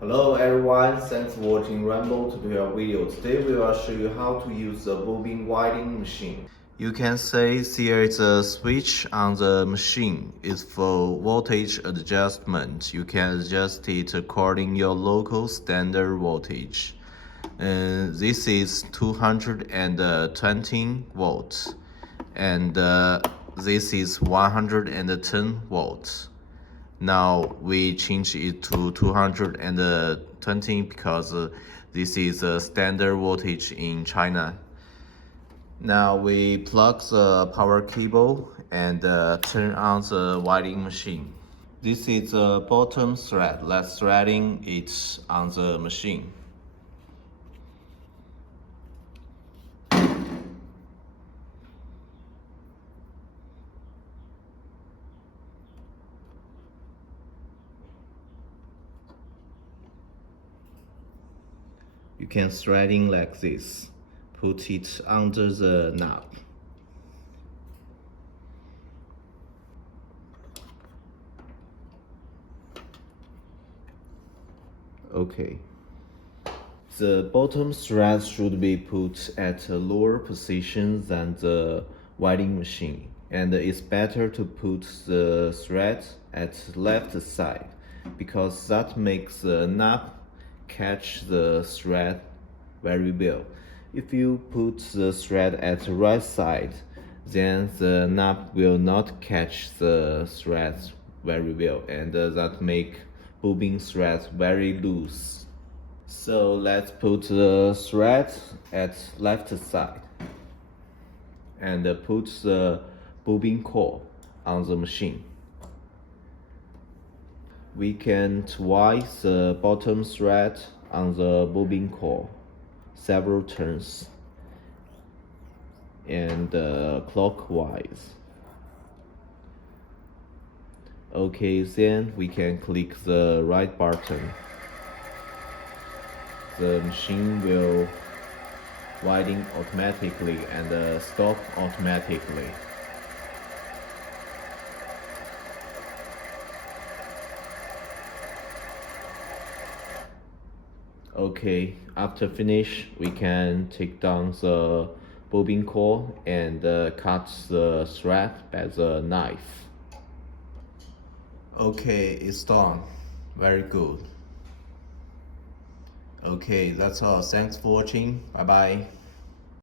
Hello everyone, thanks for watching Rainbow tutorial video. Today we will show you how to use the bobbin winding machine. You can see here is a switch on the machine. It's for voltage adjustment. You can adjust it according your local standard voltage. This is 220 volts and this is 110 volts. Now we change it to 220 because this is a standard voltage in China. Now we plug the power cable and turn on the winding machine. This is the bottom thread. Let's threading it on the machine. You can threading like this. Put it under the knob. Okay. The bottom thread should be put at a lower position than the winding machine, and it's better to put the thread at left side because that makes the knob catch the thread very well. If you put the thread at the right side, then the knob will not catch the thread very well, and that make bobbin thread very loose. So let's put the thread at left side and put the bobbin core on the machine. We can twist the bottom thread on the bobbin core several turns and clockwise. Okay, then we can click the right button. The machine will winding automatically and stop automatically. Okay, after finish, we can take down the bobbin core and cut the thread by the knife. Okay, it's done. Very good. Okay, that's all. Thanks for watching. Bye bye.